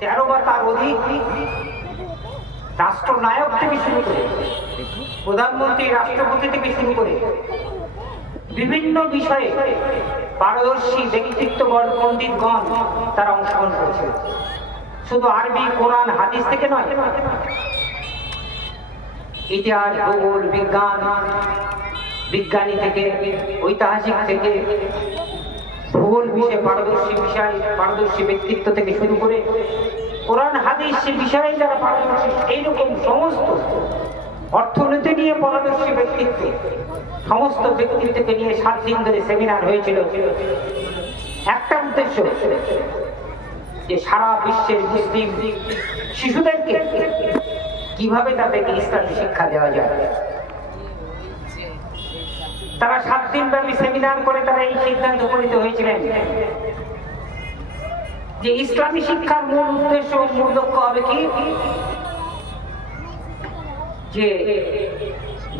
13 বা তার অধিক রাষ্ট্রনায়ক থেকে শুরু করে প্রধানমন্ত্রী, রাষ্ট্রপতি থেকে শুরু করে বিভিন্ন বিষয়ে পারদর্শী ব্যক্তিত্বগণ, পণ্ডিতগণ তারা অংশগ্রহণ করেছে। শুধু আরবি, কোরআন, হাদিস থেকে নয়, ইতিহাস, ভূগোল, বিজ্ঞান, বিজ্ঞানী থেকে, ঐতিহাসিক থেকে, ভূগোল বিষয়ে পারদর্শী ব্যক্তিত্ব থেকে শুরু করে কোরআন হাদিস বিষয়ে যারা পারদর্শী, এইরকম সমস্ত অর্থনীতি নিয়ে পারদর্শী ব্যক্তিত্ব, সমস্ত ব্যক্তিত্বকে নিয়ে 7 দিন ধরে সেমিনার হয়েছিল। একটা উদ্দেশ্য, যে সারা বিশ্বের মুসলিম শিশুদেরকে কিভাবে তাদেরকে ইসলামী শিক্ষা দেওয়া যায়। তারা 7 দিন ব্যাপী সেমিনার করে তারা এই সিদ্ধান্ত উপনীত হয়েছিলেন যে ইসলামী শিক্ষার মূল উদ্দেশ্য, মূল লক্ষ্য হবে কি, যে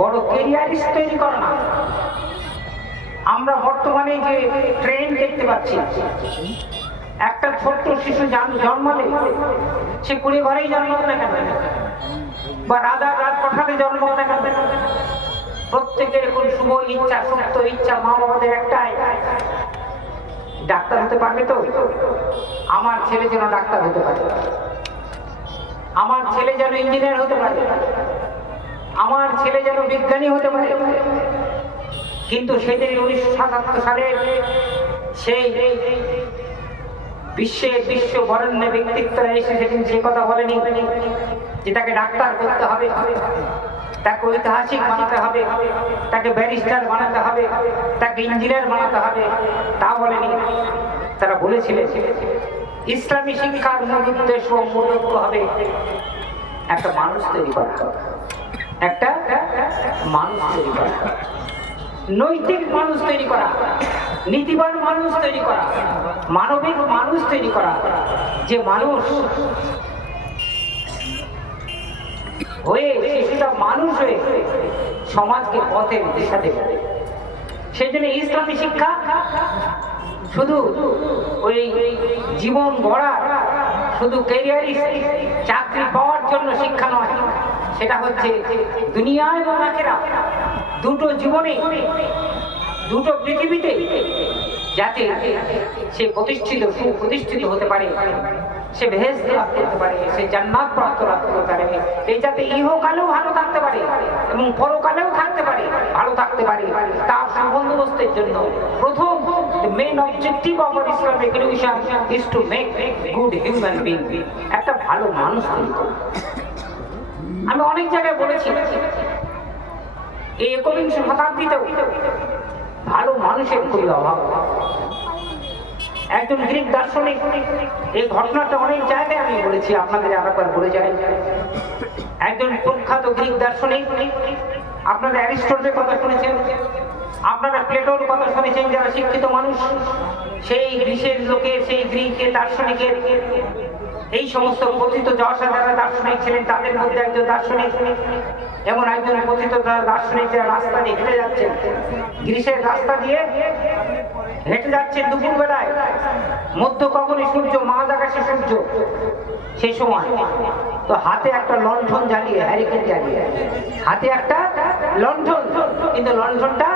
বড় ক্যারিয়ারিস্ট তৈরি করা না। আমরা বর্তমানে যে ট্রেন্ড দেখতে পাচ্ছি, একটা ছোট্ট শিশু জন্মালে সে কুড়ি ঘরেই জন্মাবে না কেন, বা রাজার রাজপ্রাসাদে জন্মাবে না কেন, প্রত্যেকের কোন শুভ ইচ্ছা, সুপ্ত ইচ্ছা, মা বাবাদের একটাই, ডাক্তার হতে পারবে তো, আমার ছেলে যেন ডাক্তার হতে পারে, আমার ছেলে যেন ইঞ্জিনিয়ার হতে পারে, আমার ছেলে যেন বিজ্ঞানী হতে পারে। কিন্তু সেদিন 1977 সালের সেই বিশ্ব বরেণ্য ব্যক্তিত্বরা এসে সেদিন সে কথা বলেনি যে তাকে ডাক্তার করতে হবে, তাকে ঐতিহাসিক বানাতে হবে, তাকে ব্যারিস্টার বানাতে হবে, তাকে ইঞ্জিনিয়ার বানাতে হবে, তা বলেনি। তারা বলেছিলেন ইসলামী শিক্ষার মূল উদ্দেশ্য, মূল লক্ষ্য হবে একটা মানুষ তৈরি করা, একটা মানুষ তৈরি করা, নৈতিক মানুষ তৈরি করা, নীতিবান মানুষ তৈরি করা, মানবিক মানুষ তৈরি করা, যে মানুষ হয়ে, শিশুটা মানুষ হয়ে সমাজকে পথের দিশা দেবে। সেই জন্য ইসলামী শিক্ষা শুধু ওই জীবন গড়া, শুধু ক্যারিয়ারিস্ট চাকরি পাওয়ার জন্য শিক্ষা নয়, সেটা হচ্ছে দুনিয়া এবং আখিরাত, দুটো জীবনে, দুটো পৃথিবীতে যাতে সে সুপ্রতিষ্ঠিত হতে পারে, সে বেহেশত লাভ করতে পারে, সে জান্নাত প্রাপ্ত লাভ করতে পারে, এই যাতে ইহকালেও ভালো থাকতে পারে এবং পরকালেও থাকতে পারে, ভালো থাকতে পারে, তার সুবন্দোবস্তের জন্য প্রথম main objective of Islamic education is to make good human being, একটা ভালো মানুষ তৈরি করা। আমি অনেক জায়গায় বলেছি, এই 21 শতাব্দীতেও ভালো মানুষের খুবই অভাব। একজন গ্রিক দার্শনিক, এই ঘটনাটা অনেক জায়গায় আমি বলেছি, আপনাদের আরেকবার বলে যাই। একজন প্রখ্যাত গ্রিক দার্শনিক, আপনারা অ্যারিস্টটলের কথা শুনেছেন, আপনারা প্লেটোর কথা শুনেছেন, যারা শিক্ষিত মানুষ, সেই গ্রিসের লোকের, সেই গ্রিকের দার্শনিকের, এই সমস্ত কথিত যশা যারা দার্শনিক ছিলেন, তাদের মধ্যে একজন দার্শনিক, এমন একজন কথিত দার্শনিক যারা রাস্তা দিয়ে হেঁটে যাচ্ছেন, গ্রিসের রাস্তা দিয়ে হেঁটে যাচ্ছেন দুপুর বেলায়, মধ্য গগনে সূর্য, মাঝ আকাশে সূর্য, সেই সময় তো হাতে একটা লণ্ঠন জ্বালিয়ে, হ্যারিকেন জ্বালিয়ে, হাতে একটা লণ্ঠন, কিন্তু লণ্ঠনটা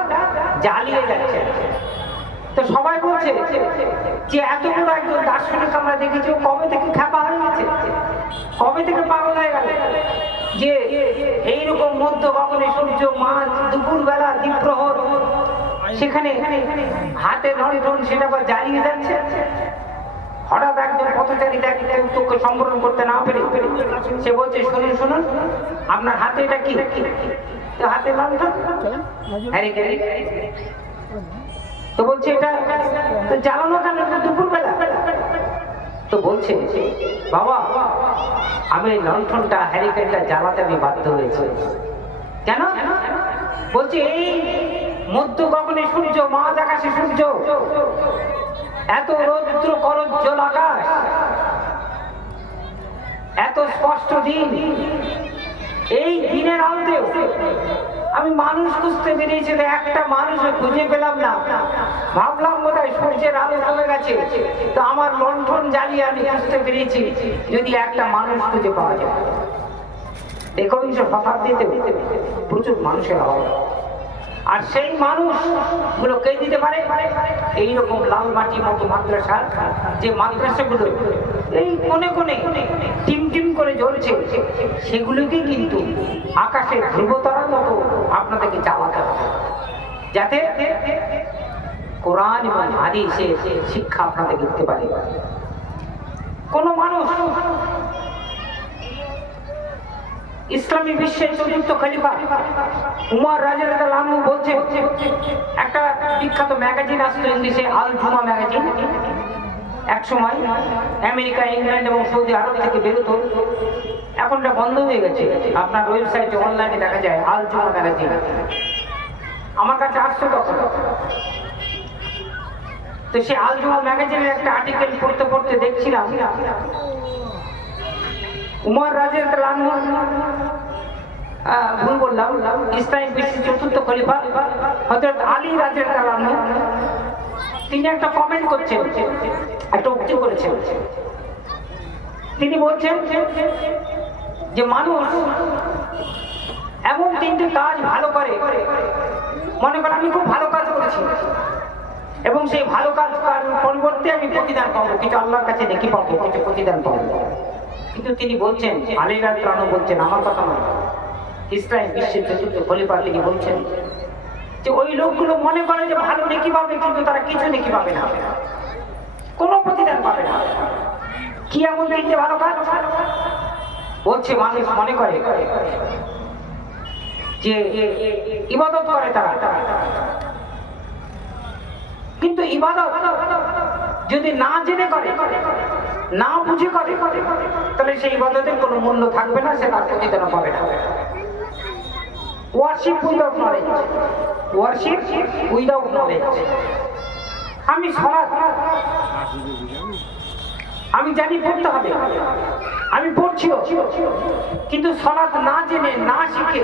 জ্বালিয়ে যাচ্ছে। তো সবাই বলছে যে এত বড় একজন দার্শনিক আমরা দেখেছি, কবে থেকে খ্যাপা হয়ে গেছে, কবে থেকে পাগল হয়ে গেল, যে এইরকম মধ্য গগনে সূর্য, মাঝ দুপুর বেলা, দ্বীপ্রহর, সেখানে হাতে লণ্ঠন সেটা আবার জ্বালিয়ে যাচ্ছে। হঠাৎ একজন পথচারী তাকে সম্বোধন করতে না পেরে সে বলছে, শুনুন শুনুন, আপনার হাতে এটা কি? তো হাতে লণ্ঠন, তো বলছে এটা তো জ্বালানো কেন দুপুর বেলা? তো বলছে, বাবা আমি লণ্ঠনটা, হ্যারিকেনটা জ্বালাতে আমি বাধ্য হয়েছি। কেন? বলছে এই মধ্য গগনে সূর্য, মাঝ আকাশে সূর্য, এত রৌদ্র করজ্জ্বল আকাশ, এত স্পষ্ট দিন, এই দিনের আলোতেও আমি মানুষ খুঁজতে বেরিয়েছি, একটা মানুষও খুঁজে পেলাম না। ভাবলাম বোধহয় সূর্যের আলো কমে গেছে, তো আমার লণ্ঠন জ্বালিয়ে আমি খুঁজতে বেরিয়েছি যদি একটা মানুষ খুঁজে পাওয়া যায়। একবিংশ শতাব্দীতে প্রচুর মানুষের অভাব, আর সেই মানুষ গুলো কে দিতে পারে? এইরকম লাল মাটির মতো মাদ্রাসা, যে মাদ্রাসাগুলো এই কোনে কোনে টিম টিম করে জ্বলছে, সেগুলোকে কিন্তু আকাশের ধ্রুবতারার মতো আপনাদেরকে চালাতে হবে, যাতে কোরআন এবং হাদিসের শিক্ষা আপনাদের দিতে পারে। কোন মানুষ ইসলামী বিশ্বের চতুর্থ খলিফা উমর রাদিয়াল্লাহু আনহু বলছেন, একটা বিখ্যাত ম্যাগাজিন আসতো ইংলিশে, আল জুমা ম্যাগাজিন, এক সময় আমেরিকা, ইংল্যান্ড এবং সৌদি আরব থেকে বেরোতো, এখন এটা বন্ধ হয়ে গেছে। আপনার ওয়েবসাইটে অনলাইনে দেখা যায় আল জুমা ম্যাগাজিন। আমার কাছে আসতো তখন, তো সে আল জুমা ম্যাগাজিনের একটা আর্টিকেল পড়তে পড়তে দেখছিলাম উমর রাদিয়াল্লাহু আনহু, ভুল বললাম, ইসলামী বিশ্বের চতুর্থ খলিফা হযরত আলী রাদিয়াল্লাহু আনহু, তিনি একটা কমেন্ট করছেন, একটা উক্তি করেছেন। তিনি বলছেন যে মানুষ এমন তিনটি কাজ ভালো করে, মনে করেন আমি খুব ভালো কাজ করেছি এবং সেই ভালো কাজ পরিবর্তে আমি প্রতিদান পাবো, কিছু আল্লাহর কাছে নেকি পাবো, কিছু প্রতিদান পাবো। কিন্তু তিনি বলছেন, আলী রাদিয়াল্লাহু আনহু বলছেন, আমার কথা নয়, ইসলামী বিশ্বের চতুর্থ খলিফা তিনি বলছেন যে ওই লোকগুলো মনে করে যে ভালো নেকি পাবে, কিন্তু তারা কিছু নেকি পাবে না, কোনো প্রতিদান পাবে না। কি এমন তিনটে ভালো কাজ? বলছে মানুষ মনে করে যে ইবাদত করে তারা, কিন্তু ইবাদত যদি না জেনে করে, না বুঝে করে, তাহলে সেই ইবাদতের কোনো মূল্য থাকবে না, সে তার প্রতিদান পাবে না। Worship without knowledge, worship without knowledge. আমি সালাত আমি জানি পড়তে হবে, আমি পড়ছিও, কিন্তু সালাত না জেনে, না শিখে,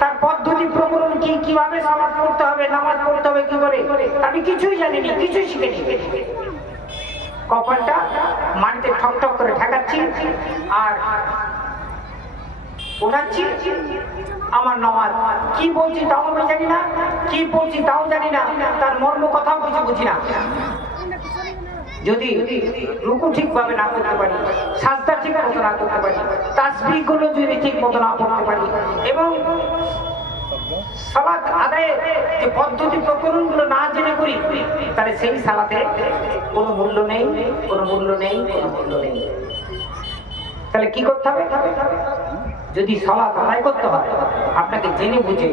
তার পদ্ধতি প্রকরণ কি, কিভাবে সালাত পড়তে হবে, নামাজ পড়তে হবে কি করে, আমি কিছুই জানিনি, কিছুই শিখিনি। কপালটা মাটিতে ঠক ঠক করে ঠেকাচ্ছি আর ওঠাচ্ছি, আমার নামাজ কি বলছি তাও আমি জানি না, কি বলছি তাও জানি না, তার মর্ম কথাও কিছু বুঝি না। যদি রুকু ঠিকভাবে না করতে পারি, সাজদা ঠিক মতো না করতে পারি, তাসবিহ গুলো যদি ঠিক মতো না পড়তে পারি, এবং সালাত আদায়ের যে পদ্ধতি প্রকরণ গুলো না জেনে করি, তাহলে সেই সালাতে কোনো মূল্য নেই, কোনো মূল্য নেই, কোনো মূল্য নেই। তাহলে কি করতে হবে? যদি সালাত আদায় করতে হয়, আপনাকে জেনে বুঝে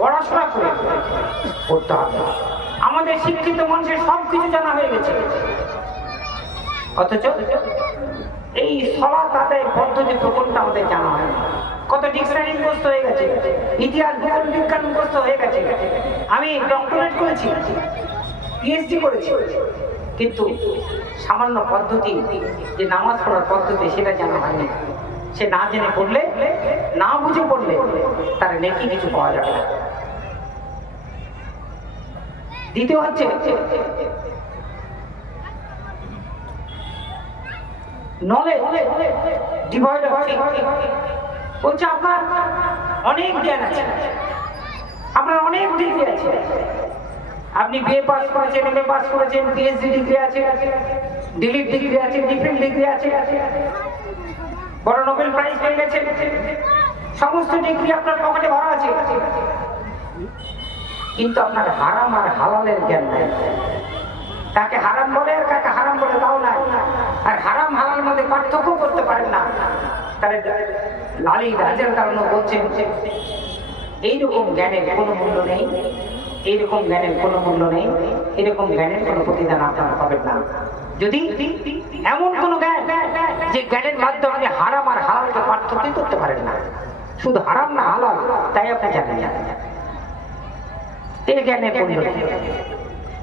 পড়াশোনা করে করতে হবে। আমাদের শিক্ষিত মানুষের সবকিছু জানা হয়ে গেছে, অথচ এই সালাত আদায়ের পদ্ধতি প্রকরণটা আমাদের জানা হয় না। কত ডিকশনারি মুখস্থ হয়ে গেছে, ইতিহাস, ভূগোল, বিজ্ঞান মুখস্থ হয়ে গেছে। আমি ডক্টরেট করেছি, পিএইচডি করেছি, কিন্তু সামান্য পদ্ধতি, যে নামাজ পড়ার পদ্ধতি, সেটা জানা হয়নি। সে না জেনে পড়লে, না বুঝে পড়লে, তার নেকি কিছু পাওয়া যাবে না। দ্বিতীয় হচ্ছে নলেজ ডিভয়েড অফ ফেথ। বলছে আপনার অনেক জ্ঞান আছে, আপনার অনেক ডিগ্রি আছে, আপনি বিএ পাস করেছেন, এমএ পাস করেছেন, পিএইচডি ডিগ্রি আছে, ডিলিট ডিগ্রি আছে, ডিফেন্স ডিগ্রি আছে, বড় নোবেল প্রাইজ পেয়ে গেছেন, সমস্ত ডিগ্রি আপনার পকেটে ভরা আছে, কিন্তু আপনার হারাম আর হালালের জ্ঞান নাই। তাকে হারাম বলে আর কাকে হারাম বলে তাও নাই, আর হারাম হালাল মধ্যে পার্থক্য করতে পারেন না। তাহলে আলী রাদিয়াল্লাহু আনহু বলছেন, এইরকম জ্ঞানের কোনো মূল্য নেই, এইরকম জ্ঞানের কোনো মূল্য নেই, এরকম জ্ঞানের কোনো প্রতিদান আপনারা পাবেন না। যদি এমন কোনো জ্ঞান, যে জ্ঞানের মাধ্যমে আপনি হারাম আর হালালকে পার্থক্য করতে পারেন না, শুধু হারাম না হালাল তাই আপনি জানেন, এই জ্ঞানের মূল্য নেই।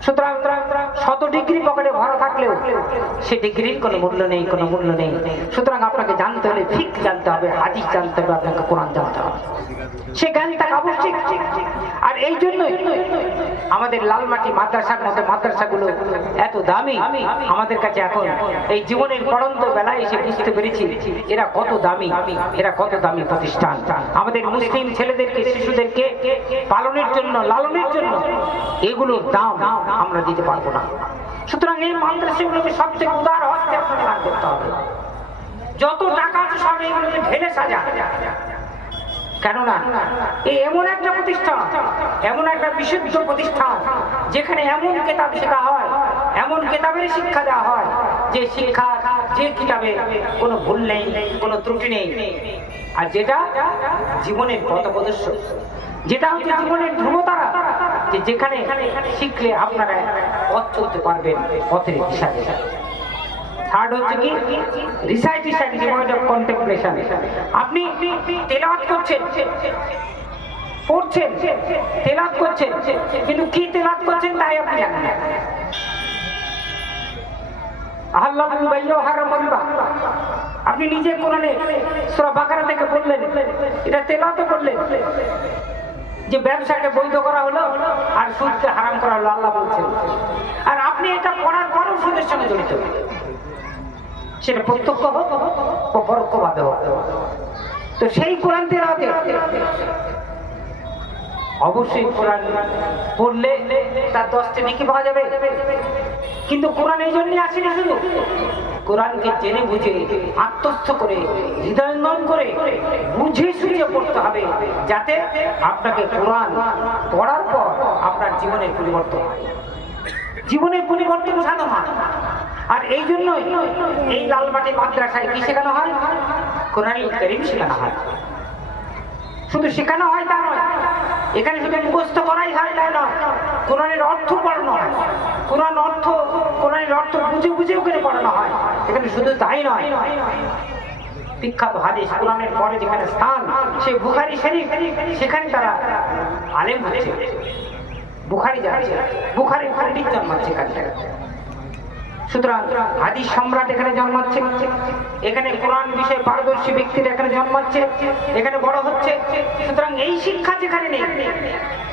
সুতরাং 100 ডিগ্রি পকেটে ভরা থাকলেও সে ডিগ্রির কোনো মূল্য নেই, কোনো মূল্য নেই। সুতরাং আপনাকে জানতে হলে ফিকহ জানতে হবে, হাদিস জানতে হবে, আপনাকে কোরআন জানতে হবে, সে জ্ঞানটা আবশ্যক। আর এই জন্যই আমাদের লালমাটি মাদ্রাসার মতো মাদ্রাসাগুলো এত দামি। আমাদের কাছে এখন এই জীবনের পড়ন্ত বেলায় এসে বুঝতে পেরেছি এরা কত দামি, এরা কত দামি প্রতিষ্ঠান। আমাদের মুসলিম ছেলেদেরকে, শিশুদেরকে পালনের জন্য, লালনের জন্য এগুলোর দাম আমরা দিতে পারবো না। সুতরাং এই মাদ্রাসাগুলোকে সবচেয়ে উদার হস্তে আপনাকে দান করতে হবে। যত টাকা আছে সব এগুলোকে ঢেলে সাজা। কেননা এই এমন একটা প্রতিষ্ঠান, এমন একটা বিশুদ্ধ প্রতিষ্ঠান যেখানে এমন কিতাব শেখা হয়, এমন কিতাবের শিক্ষা দেওয়া হয় যে শিক্ষা, যে কিতাবে কোনো ভুল নেই, কোনো ত্রুটি নেই, আর যেটা জীবনের পথপ্রদর্শক, যেটা হচ্ছে জীবনের ধ্রুবতারা, যে যেখানে শিখলে আপনারা পথ চলতে পারবেন, পথের দিশা দেবে। থার্ড হচ্ছে কি রিসাইটেশন ডিভয়েড অফ কন্টেম্পলেশন। আপনি তেলাওয়াত করছেন, পড়ছেন, তেলাওয়াত করছেন, কিন্তু কি তেলাওয়াত করছেন তাই আপনি জানেন না। আল্লাহুল বাইয়্যু হারামাল রিবা, আপনি নিজে কোরআনে সূরা বাকারা থেকে বললেন, এটা তেলাওয়াত করলেন যে ব্যবসাকে বৈধ করা হলো আর সুদকে হারাম করা হলো, আল্লাহ বলছেন। আর আপনি এটা পড়ার পরও সুদের সঙ্গে জড়িত, সেটা প্রত্যক্ষ হোক ও পরোক্ষভাবে হোক। তো সেই কোরআন তেলাওয়াতে অবশ্যই কোরআন পড়লে তার 10টি নেকি পাওয়া যাবে। কিন্তু কোরআন এই জন্যই আসেনি, শুধু কোরআনকে জেনে বুঝে, আত্মস্থ করে, হৃদয়ঙ্গম করে, বুঝে সুঝে পড়তে হবে, যাতে আপনাকে কোরআন পড়ার পর আপনার জীবনের পরিবর্তন হয়, জীবনের পরিবর্তন সাধন হয়। আর এই জন্যই এই লালমাটি মাদ্রাসায় কি শেখানো হয়? কোরআনুল কারীম শেখানো হয়। শুধু শেখানো হয় তা নয়, এখানে শুধু মুখস্থ করাই হয় তা নয়, কোরআনের অর্থ পড়ানো হয়। কোরআনের অর্থ বুঝে বুঝে ওখানে পড়ানো হয়। এখানে শুধু তাই নয়, বিখ্যাত হাদিস কোরআনের পরে যেখানে স্থান, সেই বুখারী শরীফ, সেখানে তারা আলেম হচ্ছে, বুখারী যাচ্ছে, বুখারী পণ্ডিত জন্মাচ্ছে এখানে। সুতরাং হাদিস সম্রাট এখানে জন্মাচ্ছে, এখানে কোরআন বিষয়ে পারদর্শী ব্যক্তিরা এখানে জন্মাচ্ছে, এখানে বড় হচ্ছে। সুতরাং এই শিক্ষা যেখানে নেই,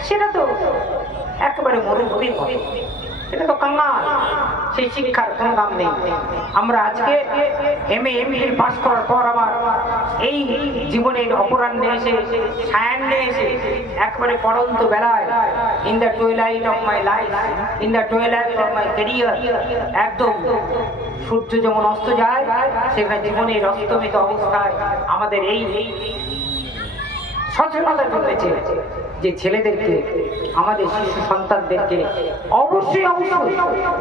সেটা তো একেবারে মরুভূমির মতো, এটা তো কাঙ্গাল, সেই শিক্ষার কোনো দাম নেই। আমরা আজকে MA MPhil পাস করার পর আমার এই জীবনের অপরাহ্নে এসে, সায়াহ্নে এসে, একবারে পড়ন্ত বেলায়, in the twilight of my life, in the twilight of my career, একদম সূর্য যেমন অস্ত যায়, সেখানে জীবনের অস্তমিত অবস্থায় আমাদের এই সচেতনতা জন্মেছে যে ছেলেদেরকে, আমাদের শিশু সন্তানদেরকে অবশ্যই অবশ্যই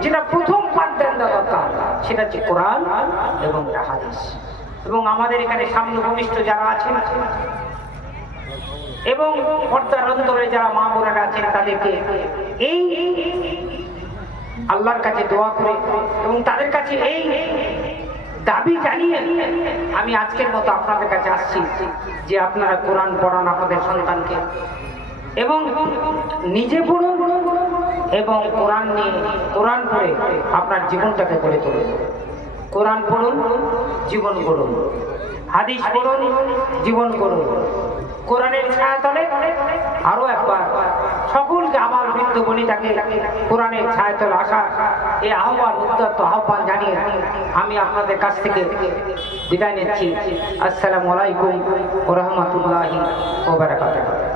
যেটা প্রথম পাঠদান দেওয়া দরকার, সেটা হচ্ছে কোরআন এবং হাদিস। এবং আমাদের এখানে সামনে ভূমিষ্ঠ যারা আছেন এবং পর্দার অন্তরে যারা মা বোনেরা আছেন, তাদেরকে এই আল্লাহর কাছে দোয়া করে এবং তাদের কাছে এই দাবি জানিয়ে আমি আজকের মতো আপনাদের কাছে আসছি যে আপনারা কোরআন পড়ান আপনাদের সন্তানকে, এবং নিজে পড়ুন এবং কোরআন নিয়ে, কোরআন পড়ে আপনার জীবনটাকে গড়ে তুলুন। কোরআন পড়ুন, জীবন গড়ুন, হাদিস পড়ুন, জীবন গড়ুন। কোরআনের ছায়াতলে আরো একবার সকলকে, আমার বৃদ্ধ বনিতাকে কোরআনের ছায়াতলে আসা এই আহ্বান, উদ্যত আহ্বান জানিয়ে আমি আপনাদের কাছ থেকে বিদায় নিচ্ছি। আসসালামু আলাইকুম ওয়া রাহমাতুল্লাহি ওয়া বারাকাতুহু।